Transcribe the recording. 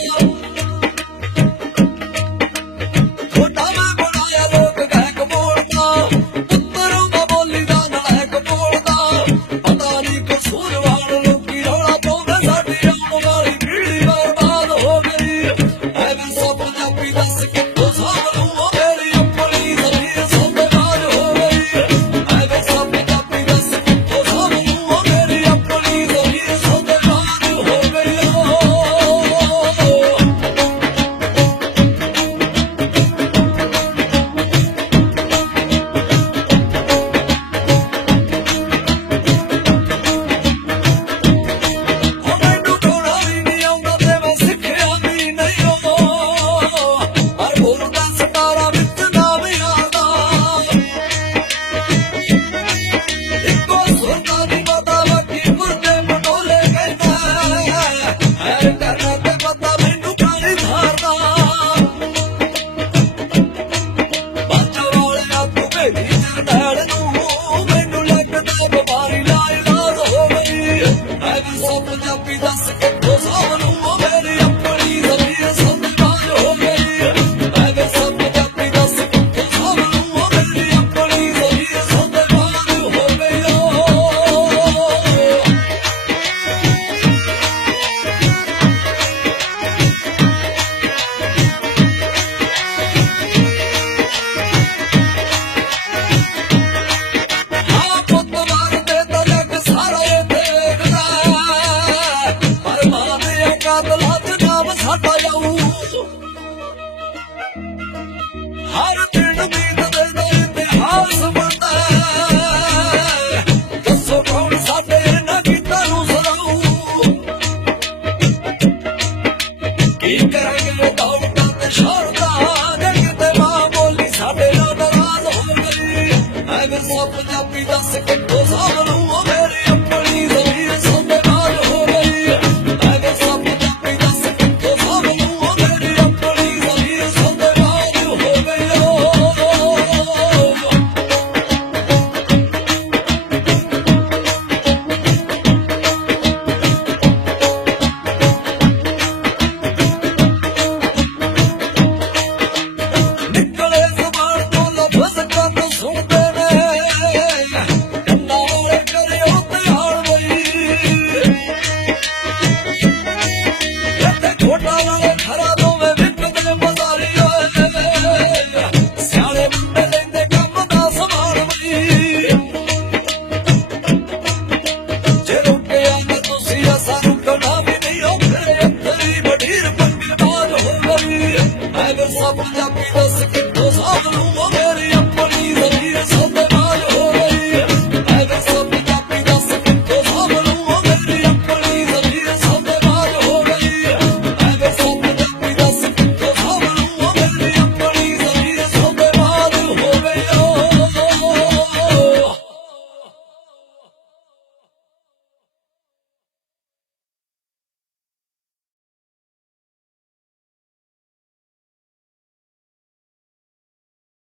Oh, ਹਰ ਦਿਨ ਬੀਤਦੇ ਇਤਿਹਾਸ ਬੰਦਾ ਦੱਸੋ ਸਾਡੇ ਨਾ ਕੀਤਾ ਕੀ ਕਰਾਂਗੇ ਮਾਂ ਬੋਲੀ ਸਾਡੇ ਨਾਲ ਨਾਰਾਜ਼ ਹੋ ਗਈ, ਐਵੇਂ ਸਭ ਪੰਜਾਬੀ ਦੱਸ ਕਿੱਥੋਂ ਸਾਹਮਣੂ Elin sapında